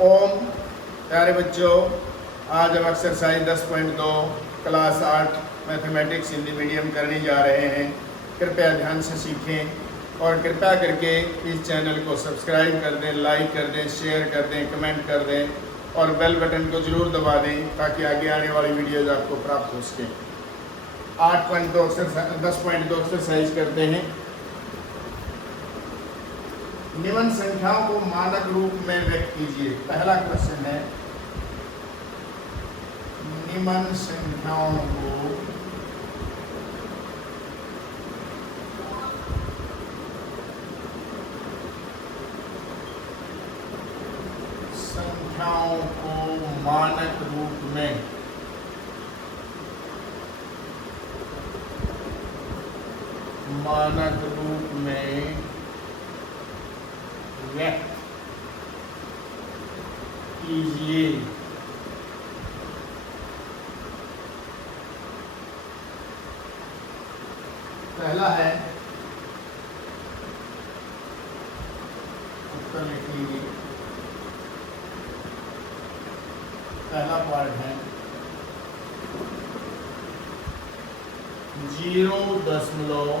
ओम। प्यारे बच्चों, आज हम exercise 10.2 class 8 mathematics Hindi medium करने जा रहे हैं। कृपया ध्यान से सीखें और कृपया करके इस चैनल को सब्सक्राइब कर दें, लाइक कर दें, शेयर कर दें, कमेंट कर दें और बेल बटन को ज़रूर दबा दें ताकि आगे आने वाली वीडियोज़ आपको प्राप्त हो सकें। 8.2 10.2 एक्सरसाइज करते हैं। निम्न संख्याओं को मानक रूप में व्यक्त कीजिए। पहला क्वेश्चन है, निम्न संख्याओं को मानक रूप में व्यक्त कीजिए। पहला है, उत्तर लिख लीजिए। पहला पार्ट है 0.11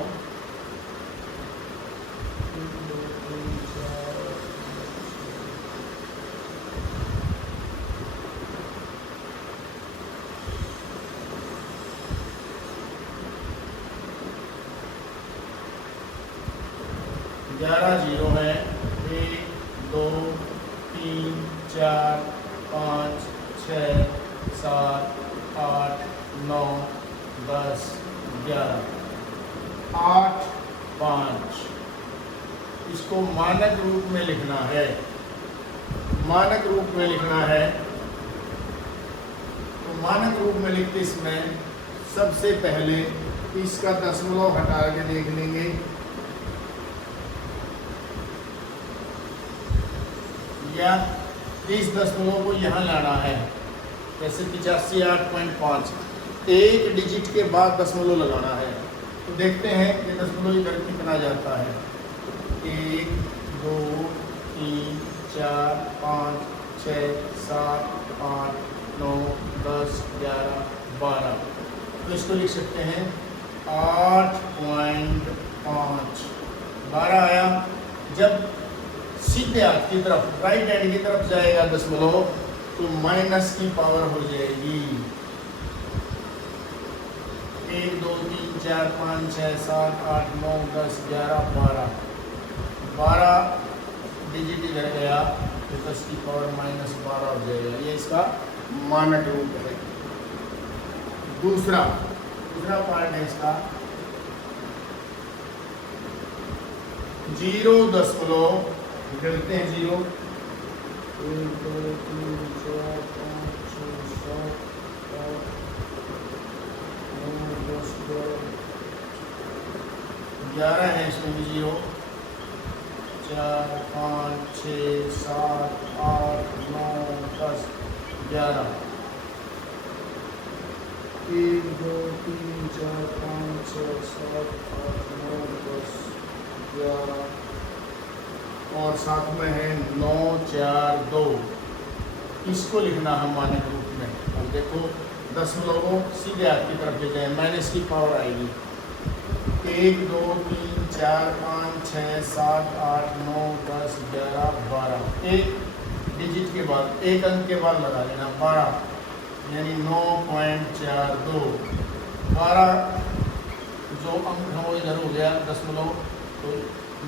जीरो है। 1 2 3 4 5 6 7 8 9 10 11 8 5। इसको मानक रूप में लिखना है। मानक रूप में लिखना है तो मानक रूप में लिखते इसमें सबसे पहले इसका दशमलव हटा के देख लेंगे। या इस दशमलव को यहाँ लाना है, जैसे 85 8.5 एक डिजिट के बाद दशमलव लगाना है। तो देखते हैं कि दशमलव इधर कितना जाता है। 1 2 3 4 5 6 7 8 9 10 11 12। तो इसको लिख सकते हैं 8.5 12 आया। जब सीधे हाथ की तरफ राइट हैंड की तरफ जाएगा दशमलव तो माइनस की पावर हो जाएगी। 1 2 3 4 5 6 7 8 9 10 11 12 डिजिट इधर गया तो 10 की पावर -12 हो जाएगा। ये इसका मानक रूप है। दूसरा पार्ट है इसका 0.0 निकलते हैं 0 1 2 3 4 5 6 7 8 9 10 11 है। इसमें भी 0 4 5 6 7 8 9 10 11 1 2 3 4 5 6 7 8 9 10 11 और साथ में है 9 4 2। इसको लिखना है मानक रूप में। अब देखो दशमलव को सीधे हाथ की तरफ ले जाए, माइनस की पावर आएगी। 1 2 3 4 5 6 7 8 9 10 11 12 एक डिजिट के बाद एक अंक के बाद लगा लेना 12 यानी 9.42। 12 जो अंक है वो इधर हो गया दशमलव तो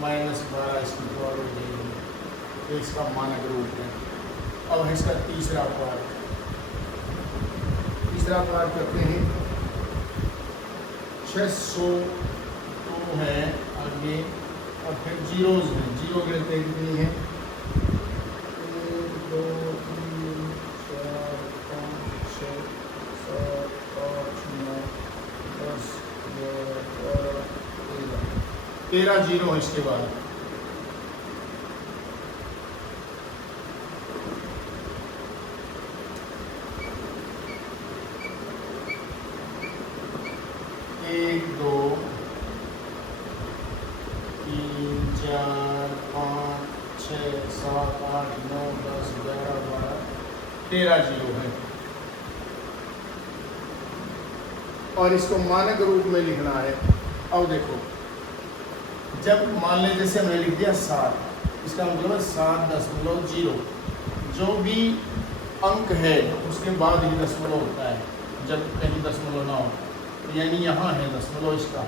-12 इसकी पावर हो जाएगी। तो इसका मानक रूप है। अब है इसका तीसरा पार्ट करते हैं 602 है आगे और फिर जीरोज हैं। जीरो गिनते कितनी है 1 2 3 4 5 6 7 8 9 10 11 12 13 जीरो है इसके बाद। एक 2 3 4 5 6 7 8 9 10 11 13 जीरो है। और इसको मानक रूप में लिखना है। अब देखो, जब मान लें जैसे हमने लिख दिया 7, इसका मतलब है 7.0, जो भी अंक है उसके बाद ही दशमलव होता है, जब कहीं दशमलव ना हो। तो यानी यहाँ है दशमलव, इसका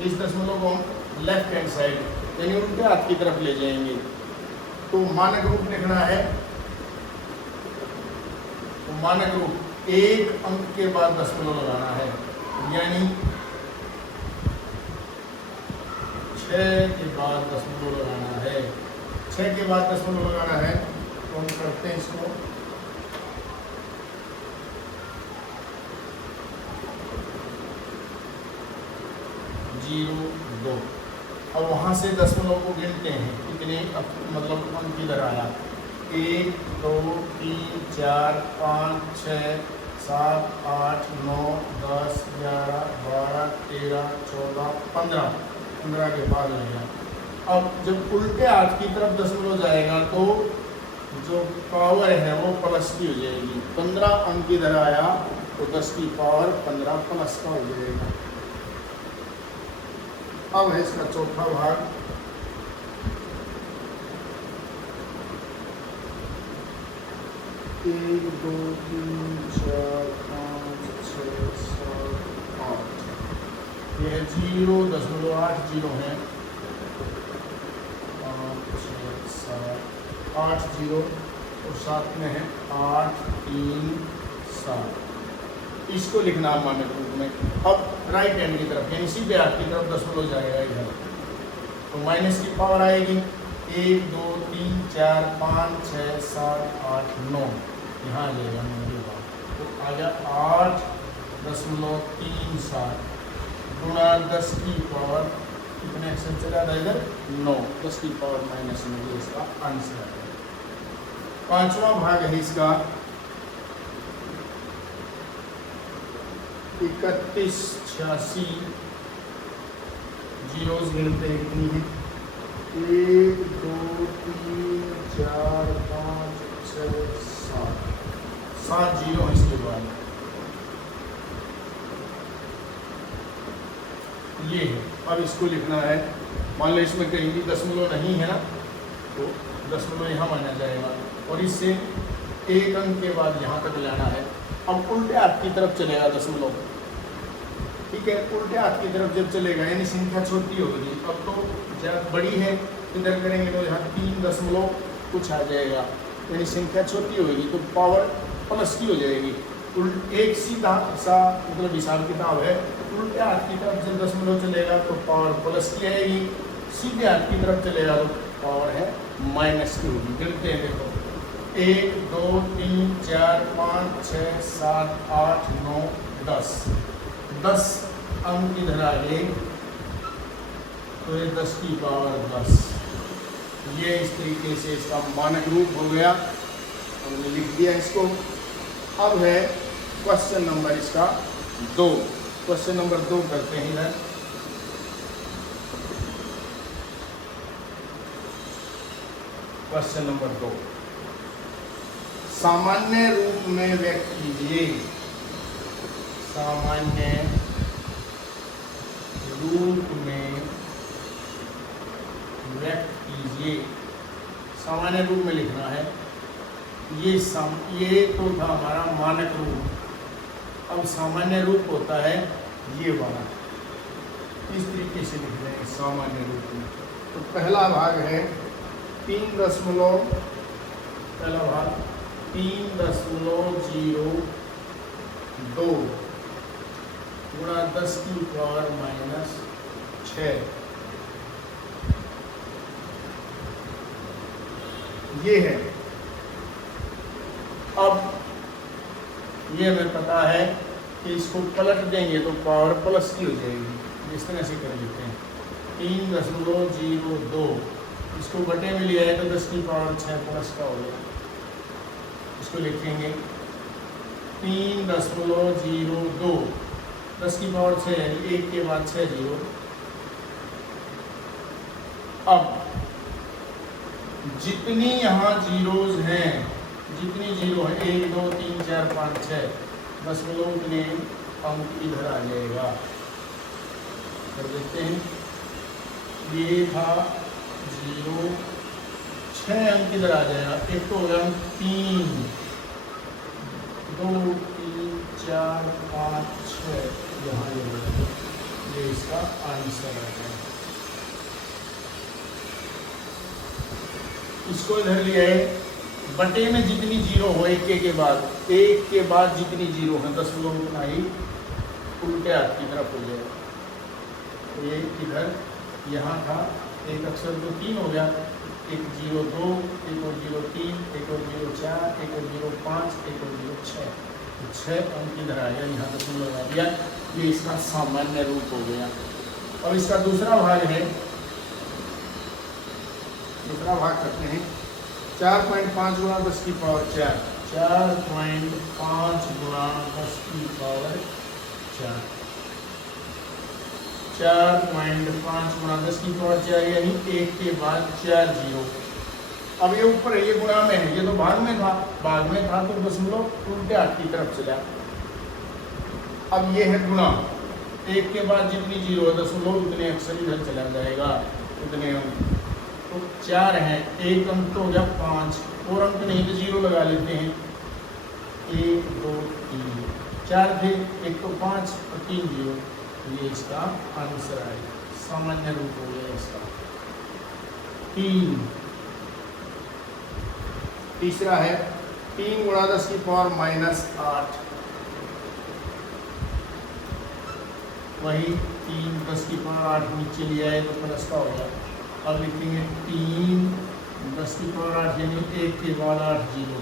इस दशमलव को हम लेफ्ट हैंड साइड यानी उल्टे हाथ की तरफ ले जाएंगे। तो मानक रूप लिखना है। तो मानक रूप एक अंक के बाद दशमलव लगाना है, यानी 6 के बाद दशमलव लगाना है। 6 के बाद दशमलव लगाना है तो हम करते हैं इसको 0, 2। अब वहाँ से दशमलव को गिनते हैं कितने मतलब अंक किधर आया। 1, 2, 3, 4, 5, 6, 7, 8, 9, 10, 11, 12, 13, 14, 15 के बाद रहेगा। अब जब उल्टे हाथ की तरफ दशमलव जाएगा तो जो पावर है वो प्लस की हो जाएगी। 15 अंक इधर आया तो 10 की पावर 15 प्लस का हो जाएगा। अब है इसका चौथा भाग। एक, 2, 3, 4, 5, 6, 7, 8। ये 0.80 है। 5, 6, 7, 8 0 और साथ में है 8, 3, 7। इसको लिखना मानक रूप में। अब राइट हैंड की तरफ यानी सीधे हाथ की तरफ दशमलव जाएगा इधर, तो माइनस की पावर आएगी 1, 2, 3, 4, 5, 6, 7, 8, 9। यहाँ आ जाएगा 9 तो आ गया 8.37 गुणा 10 की पावर कितने एक्शन चला था इधर 9, 10 की पावर -9 इसका आंसर है। पांचवा भाग है इसका 3186। जीरोस गिनते हैं कितनी है 1, 2, 3, 4, 5, 6, 7 जीरो है इसके बाद। ये है। अब इसको लिखना है। मान लो इसमें कहीं भी दशमलव नहीं है ना तो दशमलव यहाँ माना जाएगा और इससे एक अंक के बाद यहाँ तक लाना है। अब उल्टे हाथ की तरफ चलेगा दशमलव, ठीक है। उल्टे हाथ की तरफ जब चलेगा यानी संख्या छोटी होगी। अब तो जब बड़ी है इधर करेंगे तो यहाँ 3 दशमलव कुछ आ जाएगा, यानी संख्या छोटी होगी तो पावर प्लस की हो जाएगी। एक सीधा सा मतलब हिसाब किताब है। उल्टे हाथ की तरफ जब दशमलव चलेगा तो पावर प्लस की आएगी, सीधे हाथ की तरफ चलेगा तो पावर है माइनस की होगी। गिनते हैं देखो 1, 2, 3, 4, 5, 6, 7, 8, 9, 10। 10 अंक इधर आ गए तो ये 10 की पावर 10। ये इस तरीके से इसका मानक रूप हो गया, हमने लिख दिया इसको। अब है क्वेश्चन नंबर इसका 2। क्वेश्चन नंबर 2 करते हैं इधर। क्वेश्चन नंबर 2 सामान्य रूप में व्यक्त कीजिए। सामान्य रूप में व्यक्त कीजिए। सामान्य रूप में लिखना है। ये तो था हमारा मानक रूप। अब सामान्य रूप होता है ये वाला, इस तरीके से लिख रहे हैं सामान्य रूप में। तो पहला भाग है 3.0, पहला भाग 3.02 गुणा 10 की पावर -6। ये है। अब ये हमें पता है कि इसको पलट देंगे तो पावर प्लस की हो जाएगी। इस तरह से कर लेते हैं 3.02 इसको बटे में लिया है तो 10 की पावर 6 प्लस का हो गया। इसको लिखेंगे 3.02 10 की पावर 6 यानी 1 के बाद 6 जीरो। अब जितनी यहाँ जीरोज हैं जितनी जीरो है 1 2 3 4 5 6 दशमलव उतने अंक इधर आ जाएगा। कर देखते हैं, ये था 0, 6 अंक इधर आ जाएगा। एक तो हो गया 3 2 3 4 5 6 यहाँ ये इसका आंसर आ जाएगा। इसको इधर लिया है, बटे में जितनी जीरो हो एक के बाद जितनी जीरो है दशमलव उतना ही उल्टे हाथ की तरफ हो जाएगा। तो ये इधर यहाँ था एक अक्षर तो 3 हो गया, एक 0 2 एक और 0 3 एक और 0 4 एक और 0 5 एक और 0 6 6 अंक इधर आ गया। यहाँ दशमलव लगा दिया। ये इसका सामान्य रूप हो गया। और इसका दूसरा भाग है, दूसरा भाग करते हैं 4.5 गुणा 10 की पावर 4, 4.5 गुणा 10 की पावर 4, 4.5 गुणा 10 की पावर 4 यानी 1 के बाद 4 जीरो। अब ये ऊपर है, ये गुणा में है, ये तो भाग में था तो दशमलव उल्टे हाथ की तरफ चला। अब ये है गुणा, 1 के बाद जितनी जीरो है दशमलव उतने अक्षर इधर चला जाएगा, उतने अंक। तो 4 है, एक अंक तो हो गया 5 और अंक नहीं तो 0 लगा लेते हैं। 1 2 3 4 थे, एक तो 5 और 3 0। ये इसका आंसर आएगा, सामान्य रूप हो गया इसका 3। तीसरा है 3 गुणा 10 की पावर -8, वही 3 10 की पावर 8 नीचे लिया है तो प्लस का हो गया। अब लिखेंगे 3 10 की पावर 8 यानी 1 के बाद 8 जीरो।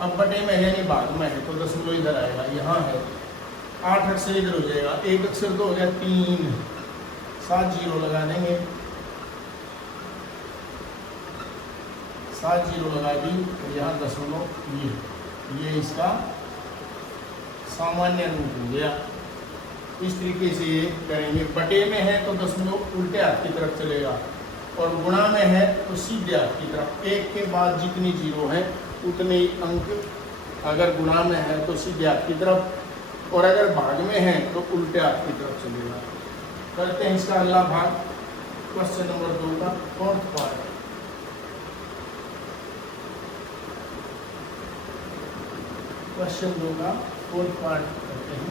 अब बटे में है यानी भाग में है तो दशमलव इधर आएगा, यहाँ है 8 अक्षर इधर हो जाएगा। एक अक्षर तो हो गया 3, 7 जीरो लगा देंगे, 7 जीरो लगा दी तो यहाँ दशमलव ये इसका सामान्य रूप हो गया। इस तरीके से ये करेंगे। बटे में है तो दशमलव उल्टे हाथ की तरफ चलेगा और गुणा में है तो सीधे हाथ की तरफ। 1 के बाद जितनी जीरो है उतने ही अंक अगर गुणा में है तो सीधे हाथ की तरफ और अगर भाग में है तो उल्टे हाथ की तरफ चलेगा। करते हैं इसका अगला भाग, क्वेश्चन नंबर 2 का 4th पार्ट। क्वेश्चन 2 का 4th पार्ट करते हैं।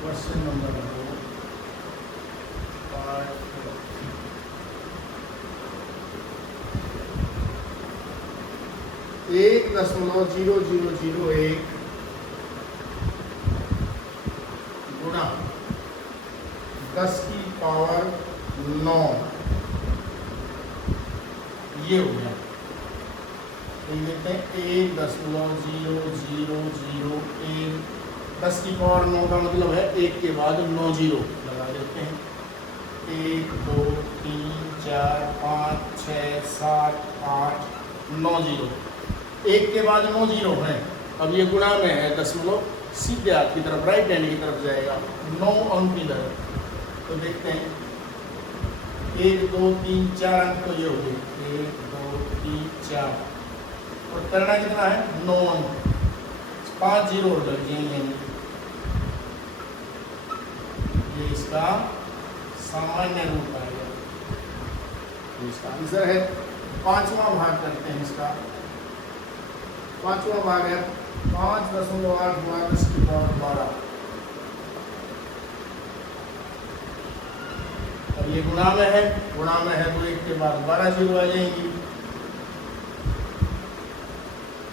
क्वेश्चन नंबर 2 पार्ट 1.0001 गुणा 10 की पावर 9 ये हो गया। देखते हैं 1.0001 10 की पावर 9 का मतलब है 1 के बाद 9 जीरो लगा देते हैं। 1 2 3 4 5 6 7 8 9 जीरो, 1 के बाद 9 जीरो है। अब ये गुणा में है, दशमलव सीधे हाथ की तरफ राइट हैंड की तरफ जाएगा, 9 अंक इधर। तो देखते हैं 1 2 3 4 अंक तो ये हो गए, 1 2 3 4 और करना कितना है 9 अंक, 5 जीरो और लग जाएंगे। ये इसका सामान्य रूप आएगा। इसका आंसर है। 5वां भाग करते हैं इसका। 5वां भाग है 5.8 गुणा 10 की पावर 12। अब ये गुणा में है तो 1 के बाद 12 जीरो आ जाएंगी।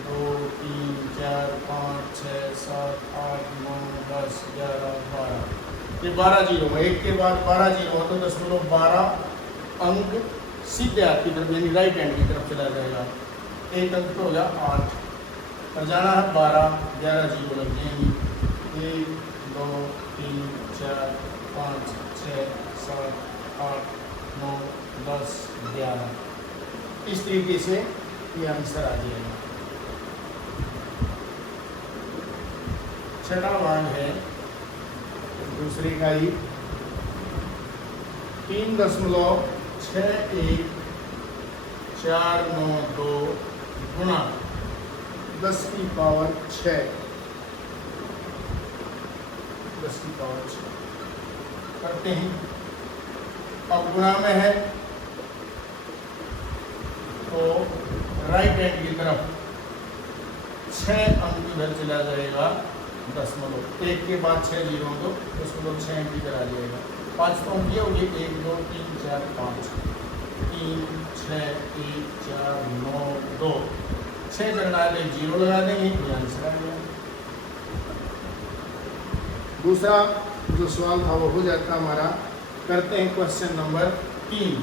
2 3 4 5 6 7 8 9 10 11 12 ये 12 जीरो है। 1 के बाद 12 जीरो हो तो 10.12 अंक सीधे हाथ की तरफ यानी राइट हैंड की तरफ चला जाएगा। एक अंक तो हो गया 8 और जाना है 12, 11 जीरो लग जाएंगी। 1 2 3 4 5 6 7 8 9 10 11 इस तरीके से ये आंसर आ जाएगा। छठा भाग है दूसरी इकाई 3.61492 गुणा 10 की पावर 6 करते हैं। अब गुणा में है तो राइट हैंड की तरफ 6 अंक इधर चला जाएगा, दशमलव 1 के बाद 6 जीरो तो दशमलव 6 अंक इधर आ जाएगा। 5 तो अंक हो गए, 1 2 3 4 5, 3 6 1 4 9 2, 6 करना है 0 लगा देंगे, ये आंसर आ गया। दूसरा जो सवाल था वो हो जाता हमारा। करते हैं क्वेश्चन नंबर 3।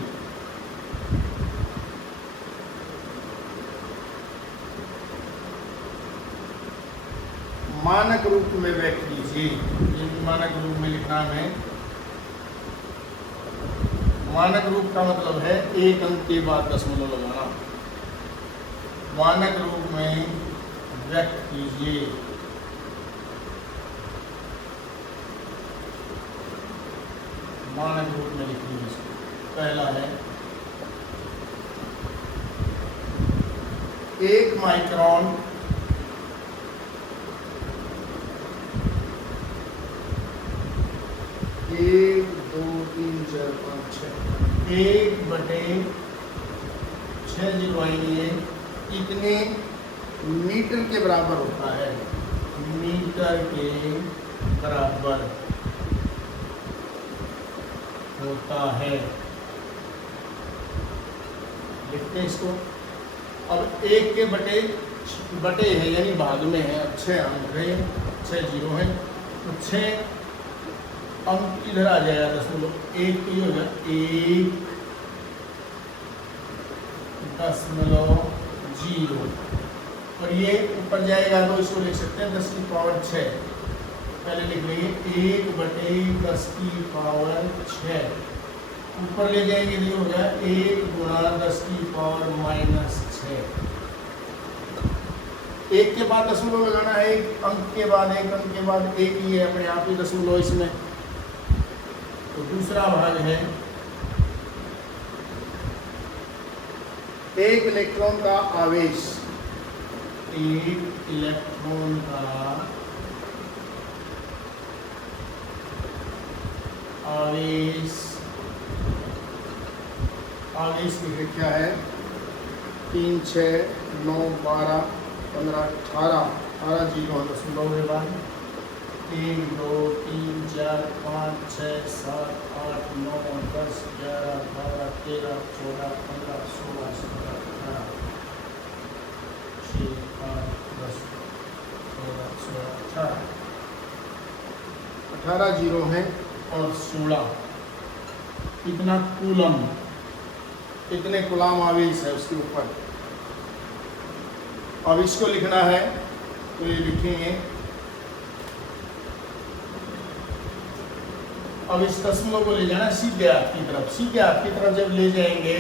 मानक रूप में व्यक्त कीजिए। ये मानक रूप में लिखना है। मानक रूप का मतलब है एक अंक के बाद दशमलव लगाना। मानक रूप में व्यक्त कीजिए। मानक रूप में लिख लीजिए। पहला है 1 माइक्रोन 1 2 3 4 5 6 1/6 जीरो आएंगे, इतने मीटर के बराबर होता है। मीटर के बराबर होता है, लिखते हैं इसको। अब 1 के बटे है यानी भाग में है, 6 अंक है, 6 जीरो है तो 6 अंक इधर आ जाएगा, दशमलव 1 की हो जाए 1.0 और ये ऊपर जाएगा तो इसको लिख सकते हैं 10 की पावर 6। पहले लिख लेंगे 1/10 की पावर 6, ऊपर ले जाएंगे तो हो जाए 1 गुणा 10 की पावर -6। 1 के बाद दशमलव लगाना है, 1 अंक के बाद 1 अंक के बाद 1 ही है अपने आप ही दशमलव इसमें। तो दूसरा भाग है 1 इलेक्ट्रॉन का आवेश। 1 इलेक्ट्रॉन का आवेश लिखे क्या है 3 6 9 12 15 18 जीरो दशमलव के बाद 1 2 3 4 5 6 7 8 9 10 11 12 13 14 15 16 17 18 6 8 10 11 12 18 जीरो हैं और 16 इतना कूलम, इतने कूलम आवेश है उसके ऊपर। अब इसको लिखना है तो ये लिखेंगे। अब इस दशमलव को ले जाना सीधे हाथ की तरफ। सीधे हाथ की तरफ जब ले जाएंगे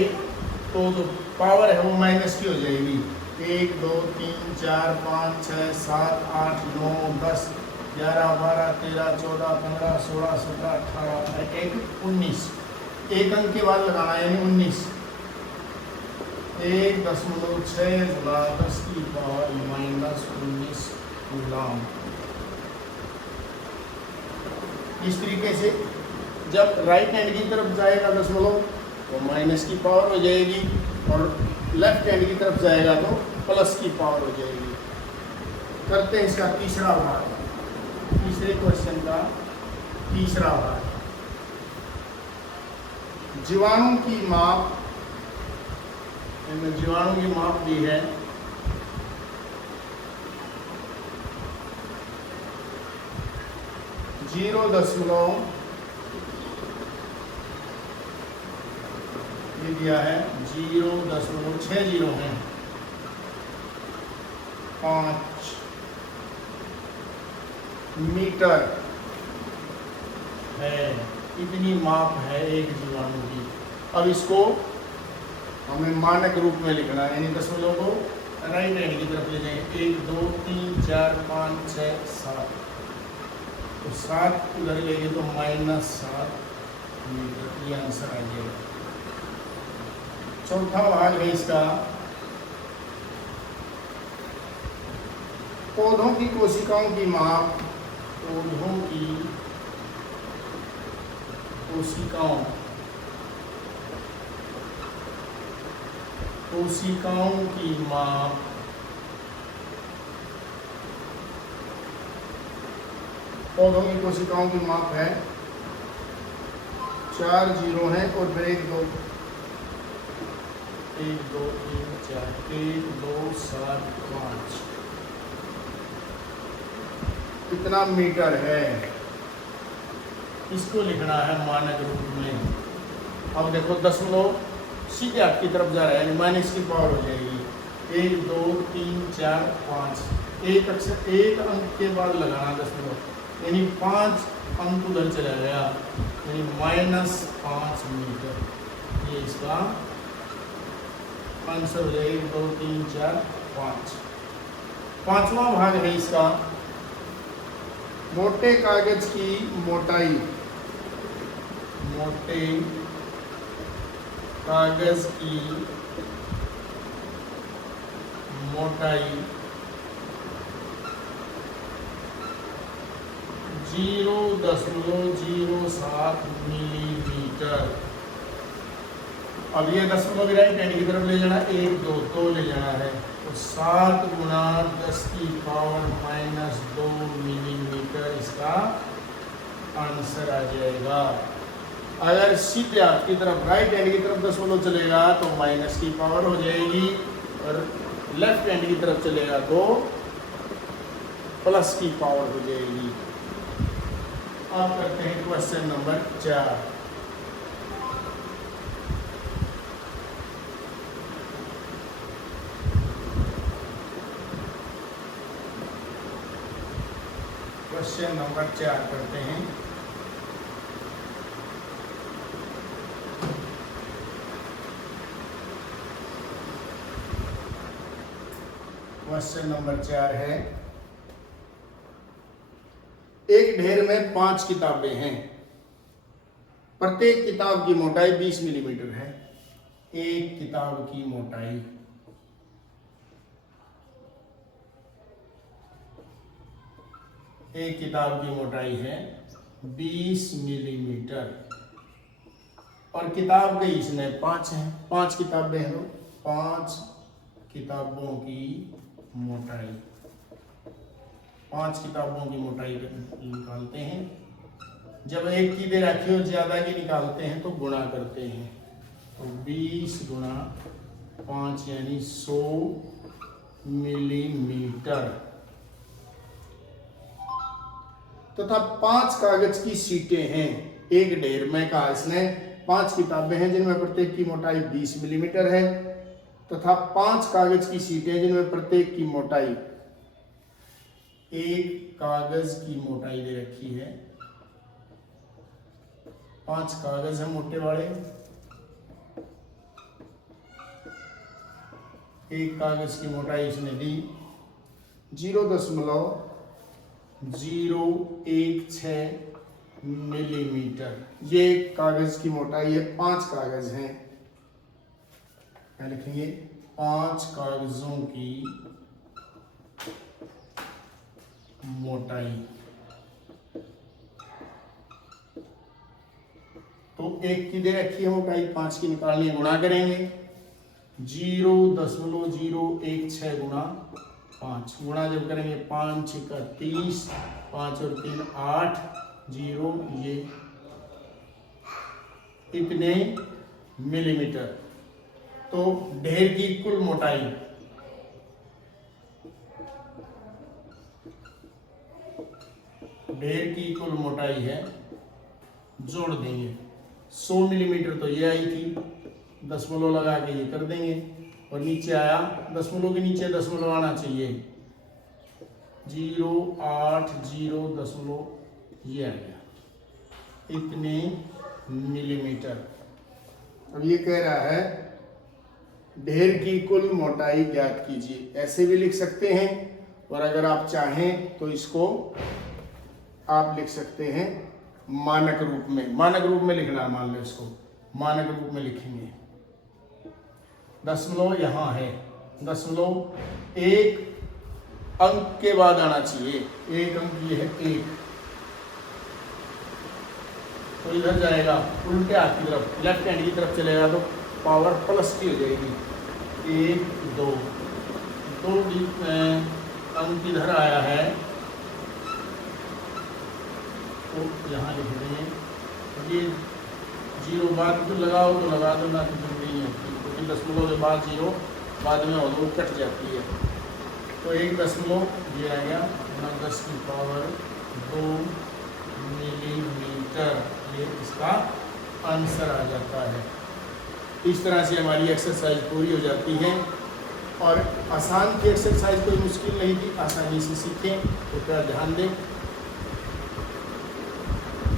तो जो पावर है वो माइनस की हो जाएगी। 1 2 3 4 5 6 7 8 9 10 11 12 13 14 15 16 17 18 19। 1 अंक के बाद लगाना यानी 19। 1.6 गुणा 10 की पावर -19 कूलम। इस तरीके से जब राइट हैंड की तरफ जाएगा दशमलव तो माइनस की पावर हो जाएगी और लेफ्ट हैंड की तरफ जाएगा तो प्लस की पावर हो जाएगी। करते हैं इसका तीसरा भाग। तीसरे क्वेश्चन का तीसरा भाग। जीवाणु की माप, जीवाणु की माप दी है 0.0 ये दिया है 0.60 है 5 मीटर है। इतनी माप है एक जीवाणु की। अब इसको हमें मानक रूप में लिखना है, यानी दशमलव को राइट हैंड की तरफ ले जाएंगे। 1 2 3 4 5 6 7 तो 7 उधर ले गए तो -7 मीटर, ये आंसर आ जाएगा। चौथा भाग है इसका, पौधों की कोशिकाओं की माप, पौधों की कोशिकाओं की माप, पौधों की कोशिकाओं की माप है 4 जीरो है और फिर 1 2 3 4 1 2 7 5 कितना मीटर है, इसको लिखना है मानक रूप में। अब देखो दशमलव सीधे आपकी तरफ जा रहा है, यानी माइनस की पावर हो जाएगी 1 2 3 4 5, एक अक्षर एक अंक के बाद लगाना दशमलव, यानी 5 अंक उधर चला गया, यानी -5 मीटर। ये इसका आंसर हो जाएगा 1 2 3 4 5। पांचवा भाग है इसका, मोटे कागज की मोटाई, मोटे कागज की मोटाई 0.07 मिलीमीटर। अब ये दशमलव भी राइट हैंड की तरफ ले जाना, 1 2 तो ले जाना है, तो 7 गुना 10 की पावर -2 मिलीमीटर इसका आंसर आ जाएगा। अगर सीधे आपकी तरफ राइट हैंड की तरफ दशमलव चलेगा तो माइनस की पावर हो जाएगी, और लेफ्ट हैंड की तरफ चलेगा तो प्लस की पावर हो जाएगी। अब करते हैं क्वेश्चन नंबर 4। क्वेश्चन नंबर 4 करते हैं। क्वेश्चन नंबर 4 है, एक ढेर में 5 किताबें हैं, प्रत्येक किताब की मोटाई 20 मिलीमीटर है। एक किताब की मोटाई, एक किताब की मोटाई है 20 मिलीमीटर, और किताब के इसमें 5 हैं, 5 किताबें हैं, तो 5 किताबों की मोटाई, 5 किताबों की मोटाई निकालते हैं। जब एक की दे रखी हो ज्यादा की निकालते हैं तो गुणा करते हैं, तो 20 गुणा 5 यानी 100 मिलीमीटर, तथा 5 कागज की सीटें हैं। एक ढेर में कहा इसने 5 किताबें हैं जिनमें प्रत्येक की मोटाई 20 मिलीमीटर है, तथा 5 कागज की सीटें जिनमें प्रत्येक की मोटाई, एक कागज की मोटाई दे रखी है, 5 कागज है मोटे वाले, एक कागज की मोटाई इसने दी 0.016 मिलीमीटर। ये कागज की मोटाई है, 5 कागज हैं, क्या लिखेंगे, 5 कागजों की मोटाई। तो एक की दे रखी है मोटाई, 5 की निकालनी है, गुणा करेंगे 0.016 गुणा 5, गुणा जब करेंगे 5 का 30, 5 और 3 8, 0 ये इतने मिलीमीटर। तो ढेर की कुल मोटाई, ढेर की कुल मोटाई है, जोड़ देंगे 100 मिलीमीटर, तो ये आई थी, दशमलव लगा के ये कर देंगे, और नीचे आया दशमलव के नीचे दशमलव आना चाहिए, 0.80 ये आ गया, इतने मिलीमीटर। अब ये कह रहा है ढेर की कुल मोटाई ज्ञात कीजिए, ऐसे भी लिख सकते हैं, और अगर आप चाहें तो इसको आप लिख सकते हैं मानक रूप में। मानक रूप में लिखना है, मान लो इसको मानक रूप में लिखेंगे। दशमलव यहाँ है, दशमलव एक अंक के बाद आना चाहिए, एक अंक ये है एक, तो इधर जाएगा उल्टे हाथ की तरफ, लेफ्ट हैंड की तरफ चलेगा तो पावर प्लस की हो जाएगी। एक दो, दो अंक इधर आया है तो यहाँ लिख देंगे। ये जीरो बाद तो लगाओ तो लगा दो, ना तो नहीं होती, क्योंकि दशमलव के बाद जीरो बाद में हो तो कट जाती है। तो एक दशमलव ये आ गया 10 की पावर 2 मिलीमीटर, ये इसका आंसर आ जाता है। इस तरह से हमारी एक्सरसाइज पूरी हो जाती है। और आसान की एक्सरसाइज कोई मुश्किल नहीं थी, आसानी से सीखें, तो क्या ध्यान दें।